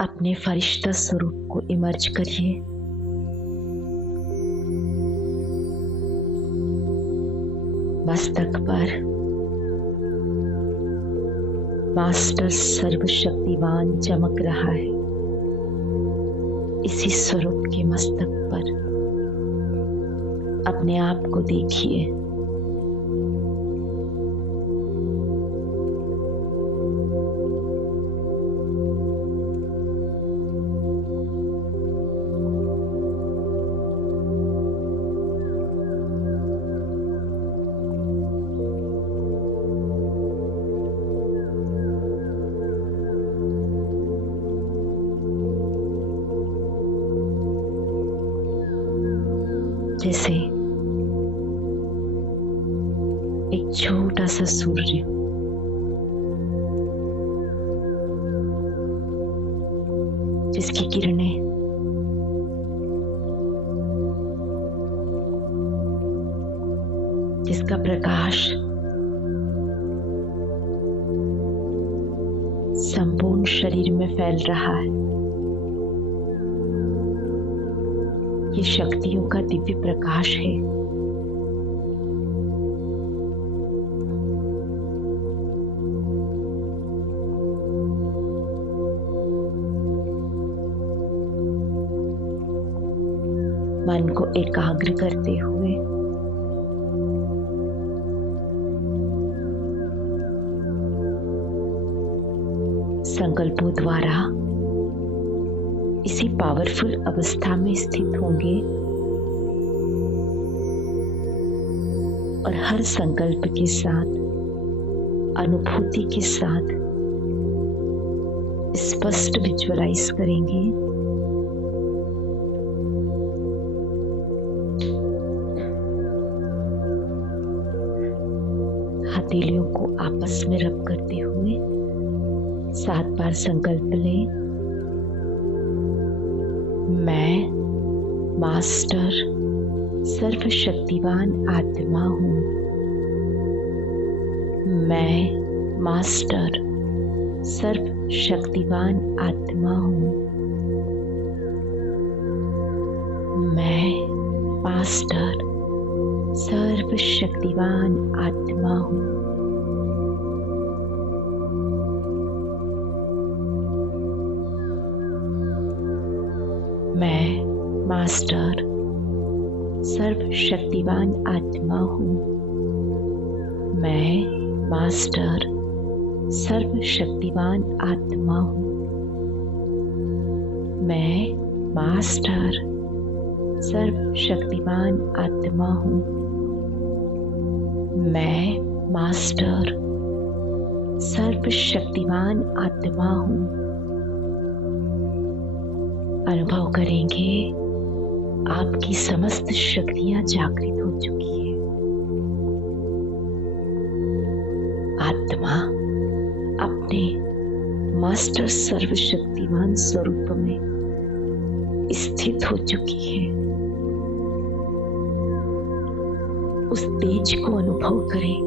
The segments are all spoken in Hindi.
अपने फरिश्ता स्वरूप को इमर्ज करिए। मस्तक पर मास्टर सर्वशक्तिवान चमक रहा है। इसी स्वरूप के मस्तक पर अपने आप को देखिए। जैसे एक छोटा सा सूर्य जिसकी किरणें जिसका प्रकाश संपूर्ण शरीर में फैल रहा है। ये शक्तियों का दिव्य प्रकाश है। मन को एकाग्र करते हुए संकल्पों द्वारा इसी पावरफुल अवस्था में स्थित होंगे और हर संकल्प के साथ, अनुभूति के साथ स्पष्ट विजुअलाइज करेंगे हथेलियों को आपस में रब करते हुए 7 बार संकल्प लें। मैं मास्टर सर्वशक्तिवान आत्मा हूँ। मैं मास्टर सर्वशक्तिवान आत्मा हूँ। मैं मास्टर सर्वशक्तिवान आत्मा हूँ। मैं मास्टर सर्वशक्तिवान आत्मा हूँ। मैं मास्टर सर्वशक्तिवान आत्मा हूँ। मैं मास्टर सर्वशक्तिवान आत्मा हूँ। मैं मास्टर सर्वशक्तिवान आत्मा हूँ। अनुभव करेंगे आपकी समस्त शक्तियां जागृत हो चुकी है। आत्मा अपने मास्टर सर्वशक्तिवान स्वरूप में स्थित हो चुकी है। उस तेज को अनुभव करें,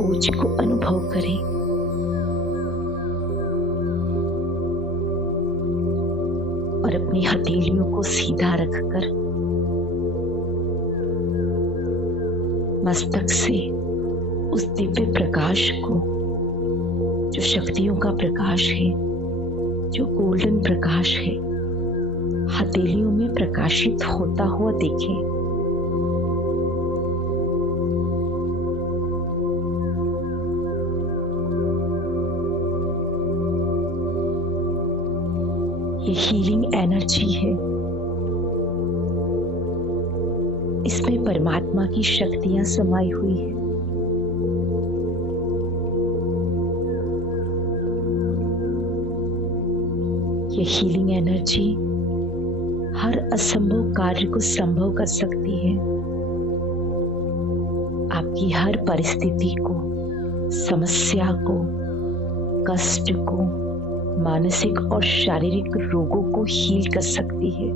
ओज को अनुभव करें। और अपनी हथेलियों को सीधा रखकर मस्तक से उस दिव्य प्रकाश को, जो शक्तियों का प्रकाश है, जो गोल्डन प्रकाश है, हथेलियों में प्रकाशित होता हुआ देखें। ये हीलिंग एनर्जी है। इसमें परमात्मा की शक्तियां समाई हुई है। ये हीलिंग एनर्जी हर असंभव कार्य को संभव कर सकती है। आपकी हर परिस्थिति को, समस्या को, कष्ट को, मानसिक और शारीरिक रोगों को हील कर सकती है।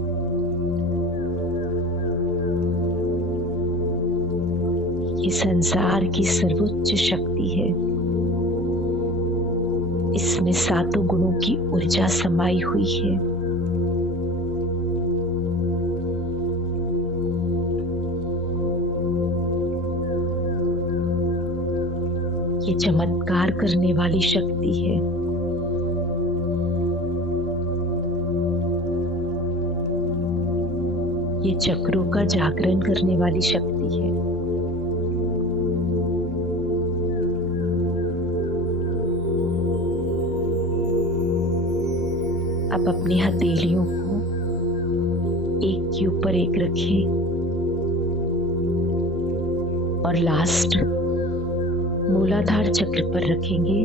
ये संसार की सर्वोच्च शक्ति है। इसमें सातों गुणों की ऊर्जा समाई हुई है। ये चमत्कार करने वाली शक्ति है। ये चक्रों का जागरण करने वाली शक्ति है। अब अपनी हथेलियों को एक के ऊपर एक रखें और लास्ट मूलाधार चक्र पर रखेंगे।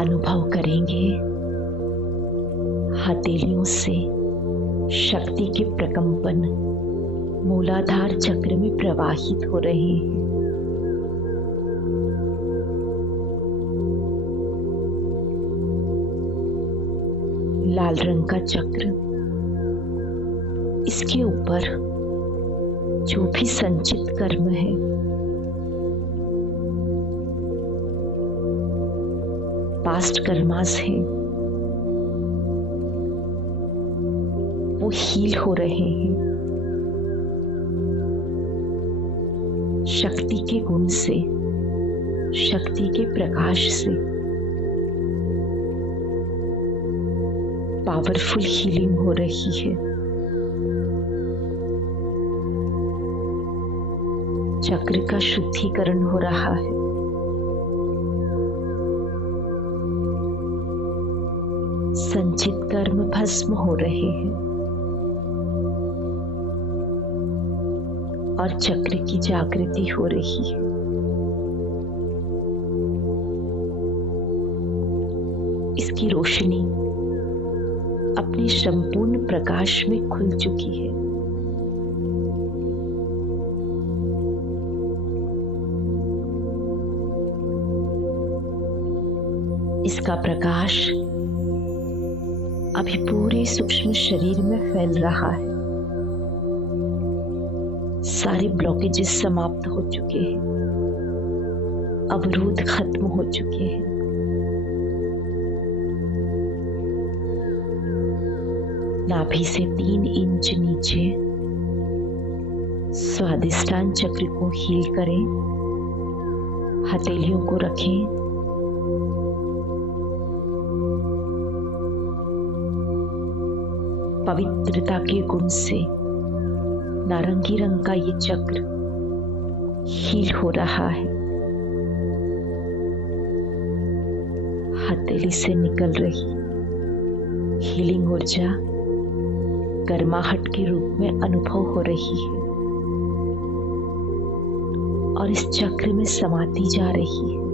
अनुभव करेंगे हथेलियों से शक्ति के प्रकंपन मूलाधार चक्र में प्रवाहित हो रहे हैं। लाल रंग का चक्र, इसके ऊपर जो भी संचित कर्म है, पास्ट कर्मास है, वो हील हो रहे हैं। शक्ति के गुण से, शक्ति के प्रकाश से पावरफुल हीलिंग हो रही है। चक्र का शुद्धिकरण हो रहा है। संचित कर्म भस्म हो रहे हैं और चक्र की जागृति हो रही है। इसकी रोशनी अपने संपूर्ण प्रकाश में खुल चुकी है। इसका प्रकाश अभी पूरे सूक्ष्म शरीर में फैल रहा है। सारे ब्लॉकेजेस समाप्त हो चुके हैं, अवरोध खत्म हो चुके हैं। नाभि से 3 इंच नीचे स्वादिष्टान चक्र को हील करें। हथेलियों को रखें। पवित्रता के गुण से नारंगी रंग का ये चक्र हील हो रहा है। हथेली से निकल रही हीलिंग ऊर्जा गर्माहट के रूप में अनुभव हो रही है और इस चक्र में समाती जा रही है।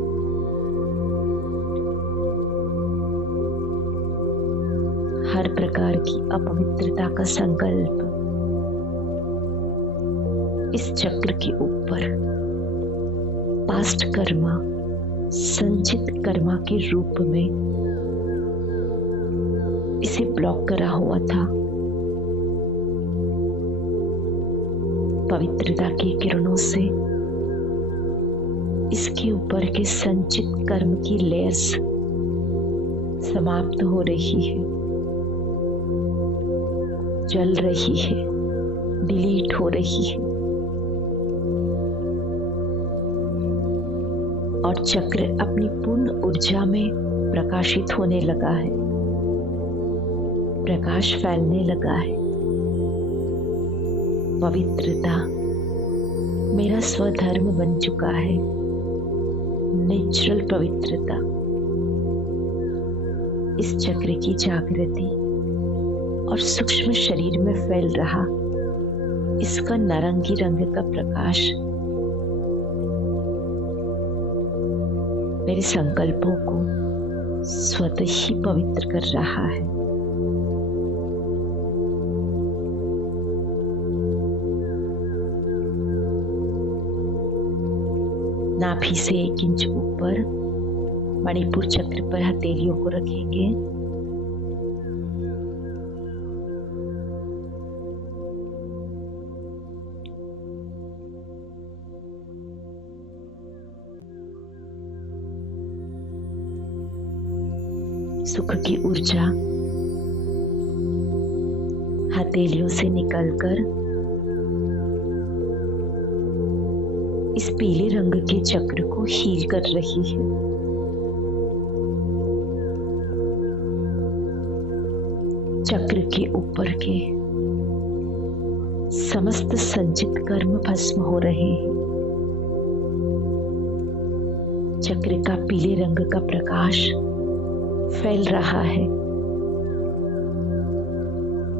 हर प्रकार की अपवित्रता का संकल्प इस चक्र के ऊपर पास्ट कर्मा, संचित कर्मा के रूप में इसे ब्लॉक करा हुआ था। पवित्रता की किरणों से इसके ऊपर के संचित कर्म की लेयर्स समाप्त हो रही है, जल रही है, डिलीट हो रही है और चक्र अपनी पूर्ण ऊर्जा में प्रकाशित होने लगा है, प्रकाश फैलने लगा है। पवित्रता मेरा स्वधर्म बन चुका है। नेचुरल पवित्रता इस चक्र की जागृति और सूक्ष्म शरीर में फैल रहा इसका नारंगी रंग का प्रकाश मेरे संकल्पों को स्वतः ही पवित्र कर रहा है। नाभि से 1 इंच ऊपर मणिपुर चक्र पर हथेलियों को रखेंगे। सुख की ऊर्जा हथेलियों से निकलकर इस पीले रंग के चक्र को हील कर रही है। चक्र के ऊपर के समस्त संचित कर्म भस्म हो रहे हैं। चक्र का पीले रंग का प्रकाश फैल रहा है।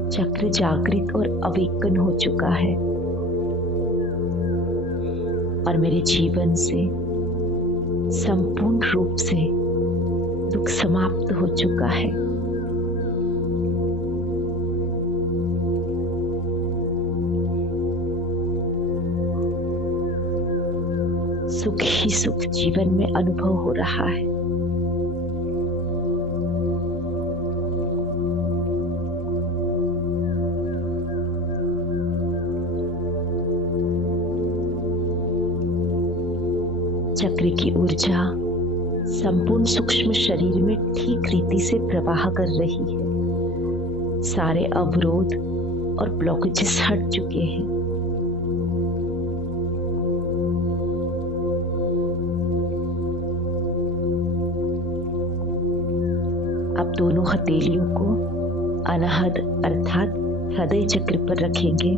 चक्र जागृत और अवेकन हो चुका है और मेरे जीवन से संपूर्ण रूप से दुख समाप्त हो चुका है। सुख ही सुख जीवन में अनुभव हो रहा है। चक्र की ऊर्जा संपूर्ण सूक्ष्म शरीर में ठीक रीति से प्रवाह कर रही है। सारे अवरोध और ब्लॉकेजेस हट चुके हैं। अब दोनों हथेलियों को अनाहत अर्थात हृदय चक्र पर रखेंगे,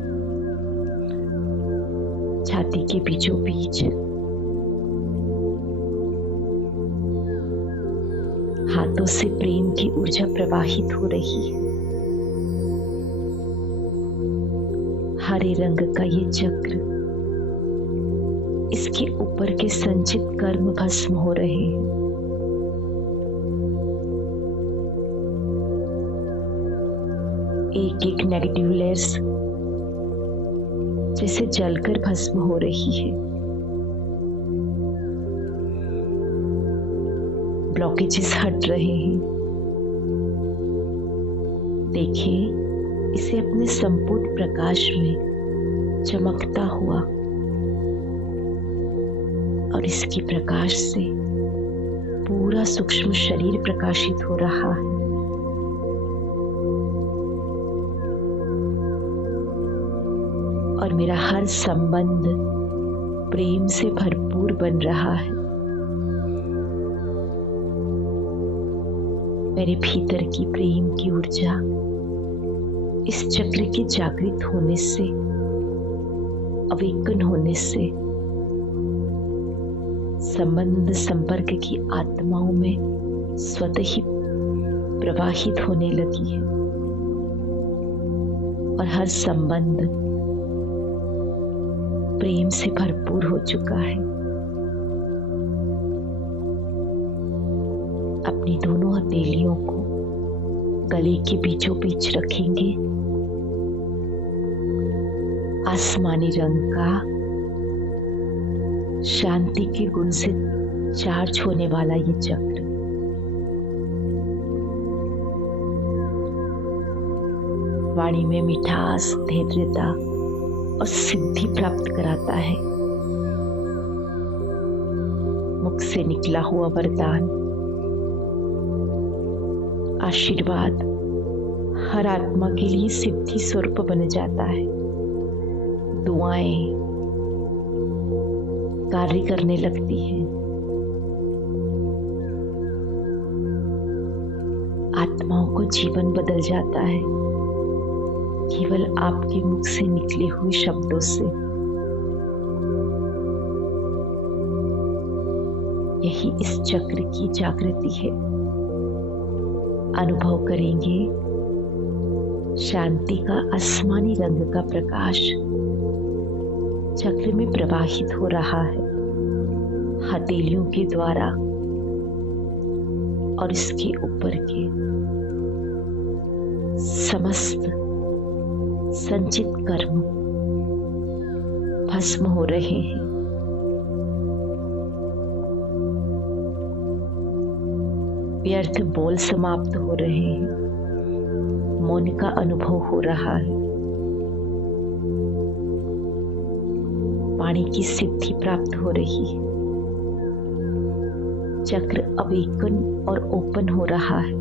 छाती के बीचों बीच। हाथों से प्रेम की ऊर्जा प्रवाहित हो रही है। हरे रंग का ये चक्र, इसके ऊपर के संचित कर्म भस्म हो रहे हैं। एक एक नेगेटिव लेयर्स जैसे जलकर भस्म हो रही है। ब्लॉकेजेस हट रहे हैं। देखिए इसे अपने संपूर्ण प्रकाश में चमकता हुआ और इसके प्रकाश से पूरा सूक्ष्म शरीर प्रकाशित हो रहा है। और मेरा हर संबंध प्रेम से भरपूर बन रहा है। मेरे भीतर की प्रेम की ऊर्जा इस चक्र के जागृत होने से, अवेकन होने से संबंध संपर्क की आत्माओं में स्वतः ही प्रवाहित होने लगी है और हर संबंध प्रेम से भरपूर हो चुका है। अपनी दोनों हथेलियों को गले के बीचों बीच रखेंगे। आसमानी रंग का शांति के गुण से चार्ज होने वाला ये चक्र वाणी में मिठास, धैर्यता और सिद्धि प्राप्त कराता है। मुख से निकला हुआ वरदान, आशीर्वाद हर आत्मा के लिए सिद्धि स्वरूप बन जाता है। दुआएं कार्य करने लगती है। आत्माओं को जीवन बदल जाता है केवल आपके मुख से निकले हुए शब्दों से। यही इस चक्र की जागृति है। अनुभव करेंगे शांति का आसमानी रंग का प्रकाश चक्र में प्रवाहित हो रहा है हथेलियों के द्वारा और इसके ऊपर के समस्त संचित कर्म भस्म हो रहे हैं। व्यर्थ बोल समाप्त हो रहे हैं। मौन का अनुभव हो रहा है। वाणी की सिद्धि प्राप्त हो रही है। चक्र अवेकन और ओपन हो रहा है।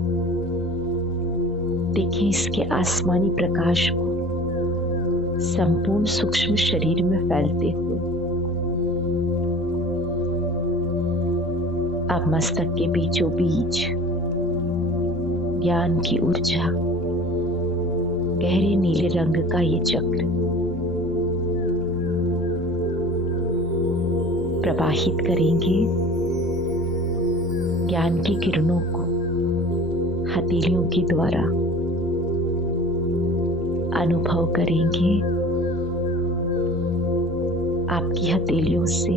देखें इसके आसमानी प्रकाश को संपूर्ण सूक्ष्म शरीर में फैलते हुए। अब मस्तक के बीचों बीच ज्ञान की ऊर्जा, गहरे नीले रंग का ये चक्र प्रवाहित करेंगे। ज्ञान की किरणों को हथेलियों के द्वारा अनुभव करेंगे। आपकी हथेलियों से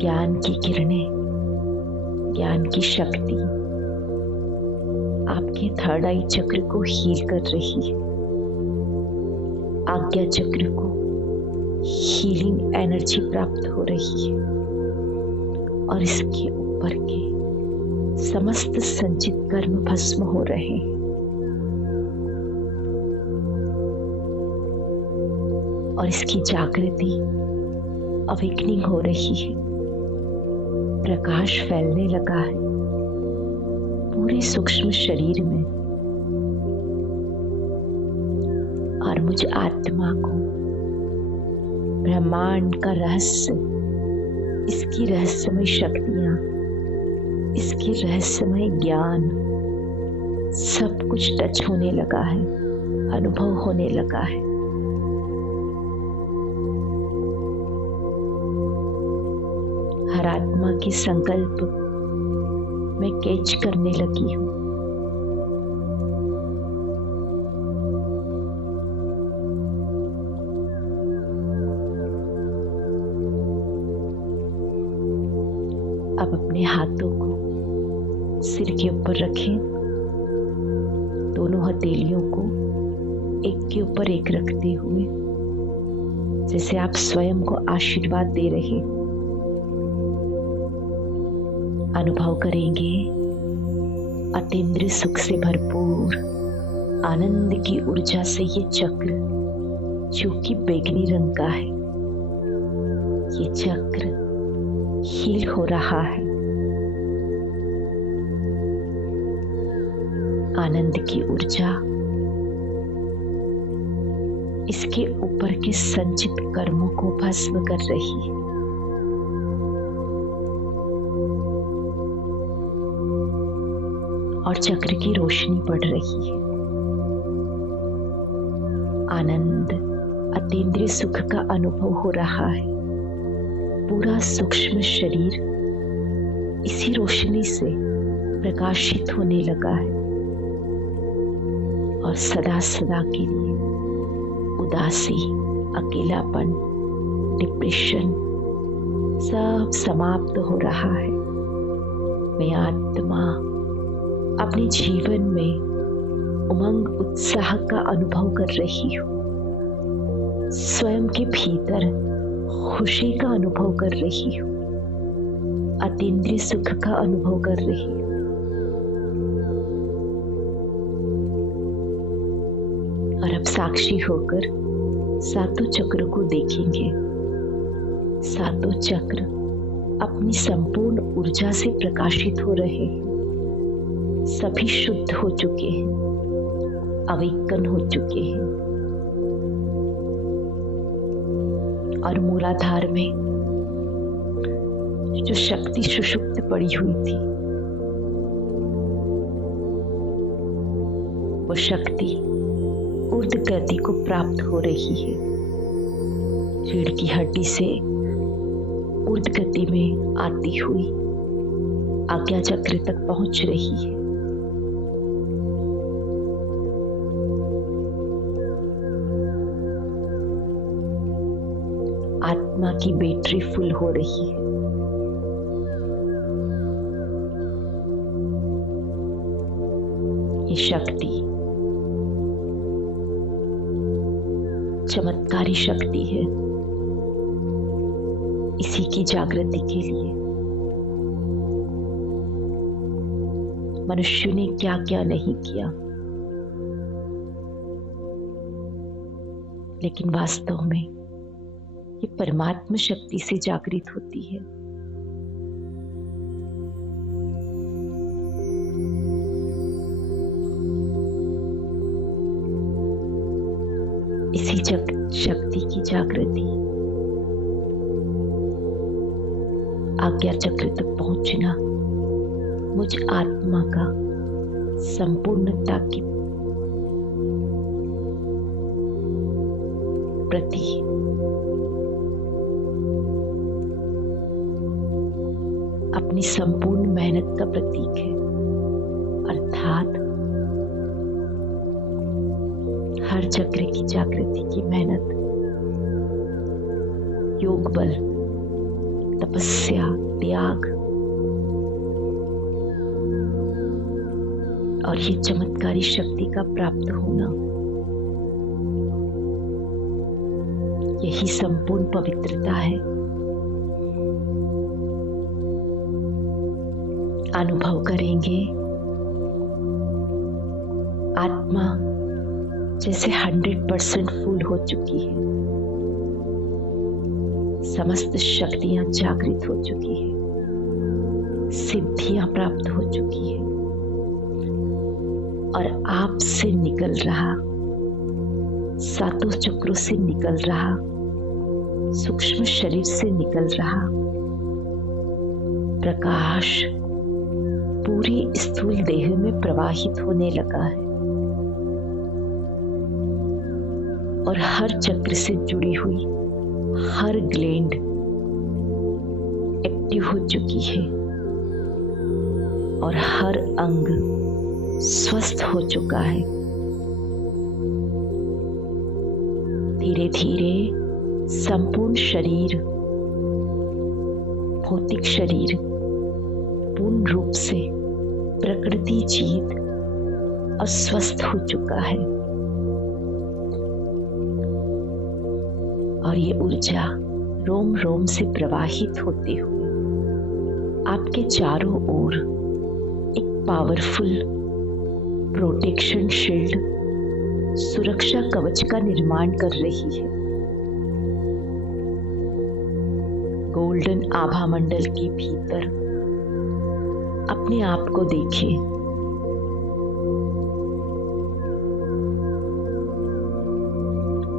ज्ञान की किरणें, ज्ञान की शक्ति आपके थर्ड आई चक्र को हील कर रही है। आज्ञा चक्र को हीलिंग एनर्जी प्राप्त हो रही है और इसके ऊपर के समस्त संचित कर्म भस्म हो रहे हैं। और इसकी जागृति, अवेकनिंग हो रही है। प्रकाश फैलने लगा है पूरे सूक्ष्म शरीर में और मुझ आत्मा को ब्रह्मांड का रहस्य, इसकी रहस्यमय शक्तियां, इसकी रहस्यमय ज्ञान सब कुछ टच होने लगा है, अनुभव होने लगा है। हर आत्मा के संकल्प मैं कैच करने लगी हूं। अब अपने हाथों को सिर के ऊपर रखें। दोनों हथेलियों को एक के ऊपर एक रखते हुए जैसे आप स्वयं को आशीर्वाद दे रहे हो। अनुभव करेंगे अतीन्द्रिय सुख से भरपूर आनंद की ऊर्जा से ये चक्र, जो कि बैगनी रंग का है, ये चक्र हील हो रहा है। आनंद की ऊर्जा इसके ऊपर के संचित कर्मों को भस्म कर रही है। और चक्र की रोशनी पड़ रही है। आनंद, अतीन्द्रिय सुख का अनुभव हो रहा है। पूरा सूक्ष्म शरीर इसी रोशनी से प्रकाशित होने लगा है और सदा सदा के लिए उदासी, अकेलापन, डिप्रेशन सब समाप्त हो रहा है। मैं आत्मा अपने जीवन में उमंग, उत्साह का अनुभव कर रही हूँ। स्वयं के भीतर खुशी का अनुभव कर रही हूँ। अतीन्द्रिय सुख का अनुभव कर रही हूँ। और अब साक्षी होकर सातों चक्र को देखेंगे। सातों चक्र अपनी संपूर्ण ऊर्जा से प्रकाशित हो रहे हैं। सभी शुद्ध हो चुके हैं, अवेकन हो चुके हैं और मूलाधार में जो शक्ति सुषुप्त पड़ी हुई थी, वो शक्ति ऊर्ध्व गति को प्राप्त हो रही है। रीढ़ की हड्डी से ऊर्ध्व गति में आती हुई आज्ञा चक्र तक पहुंच रही है। आत्मा की बैटरी फुल हो रही है। ये शक्ति चमत्कारी शक्ति है। इसी की जागृति के लिए मनुष्य ने क्या क्या नहीं किया, लेकिन वास्तव में ये परमात्मा शक्ति से जागृत होती है। शक्ति की जागृति, आज्ञा चक्र तक पहुंचना मुझ आत्मा का संपूर्णता की प्रति अपनी संपूर्ण मेहनत का प्रतीक है। अर्थात हर चक्र की जागृति की मेहनत, योग बल, तपस्या, त्याग और ये चमत्कारी शक्ति का प्राप्त होना, यही संपूर्ण पवित्रता है। अनुभव करेंगे आत्मा जैसे 100% फुल हो चुकी है, समस्त शक्तियां जागृत हो चुकी है, सिद्धियां प्राप्त हो चुकी है और आपसे निकल रहा, सातों चक्रों से निकल रहा, सूक्ष्म शरीर से निकल रहा प्रकाश पूरी स्थूल देह में प्रवाहित होने लगा है और हर चक्र से जुड़ी हुई हर ग्लैंड एक्टिव हो चुकी है और हर अंग स्वस्थ हो चुका है। धीरे धीरे संपूर्ण शरीर, भौतिक शरीर पूर्ण रूप से प्रकृति जीत और स्वस्थ हो चुका है और ये ऊर्जा रोम रोम से प्रवाहित होते हुए आपके चारों ओर एक पावरफुल प्रोटेक्शन शील्ड, सुरक्षा कवच का निर्माण कर रही है। गोल्डन आभा मंडल के भीतर अपने आप को देखें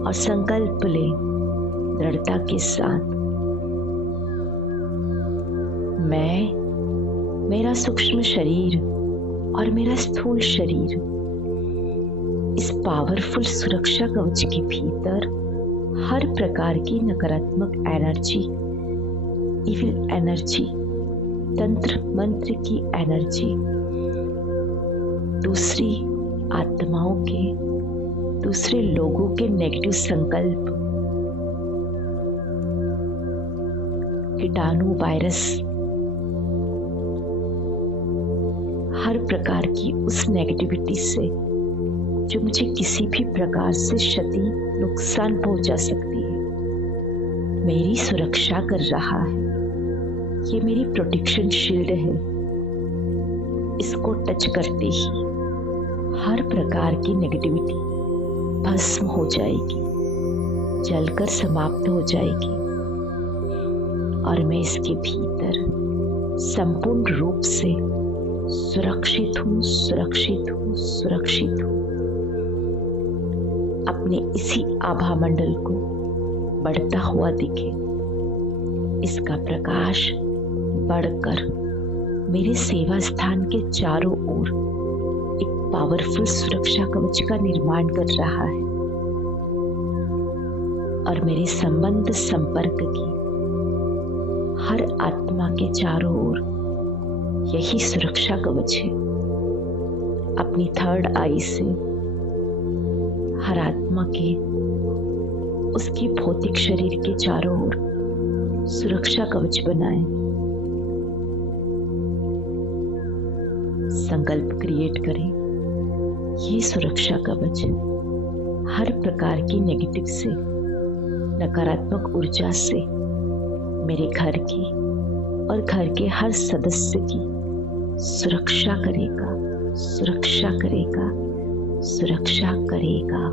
और संकल्प लें दृढ़ता के साथ, मैं, मेरा सूक्ष्म शरीर और मेरा स्थूल शरीर इस पावरफुल सुरक्षा कवच के भीतर हर प्रकार की नकारात्मक एनर्जी, इविल एनर्जी, तंत्र मंत्र की एनर्जी, दूसरी आत्माओं के, दूसरे लोगों के नेगेटिव संकल्प, कीटाणु, वायरस, हर प्रकार की उस नेगेटिविटी से जो मुझे किसी भी प्रकार से क्षति, नुकसान पहुंचा सकती है, मेरी सुरक्षा कर रहा है। ये मेरी प्रोटेक्शन शील्ड है। इसको टच करते ही हर प्रकार की नेगेटिविटी भस्म हो जाएगी, जलकर समाप्त हो जाएगी और मैं इसके भीतर संपूर्ण रूप से सुरक्षित हूँ, सुरक्षित हूँ, सुरक्षित हूँ। अपने इसी आभा मंडल को बढ़ता हुआ दिखे, इसका प्रकाश बढ़कर मेरे सेवा स्थान के चारों ओर एक पावरफुल सुरक्षा कवच का निर्माण कर रहा है और मेरे संबंध संपर्क की हर आत्मा के चारों ओर यही सुरक्षा कवच है। अपनी थर्ड आई से हर आत्मा के, उसके भौतिक शरीर के चारों ओर सुरक्षा कवच बनाएं। संकल्प क्रिएट करें, ये सुरक्षा कवच हर प्रकार की नेगेटिव से, नकारात्मक ऊर्जा से मेरे घर की और घर के हर सदस्य की सुरक्षा करेगा, सुरक्षा करेगा, सुरक्षा करेगा।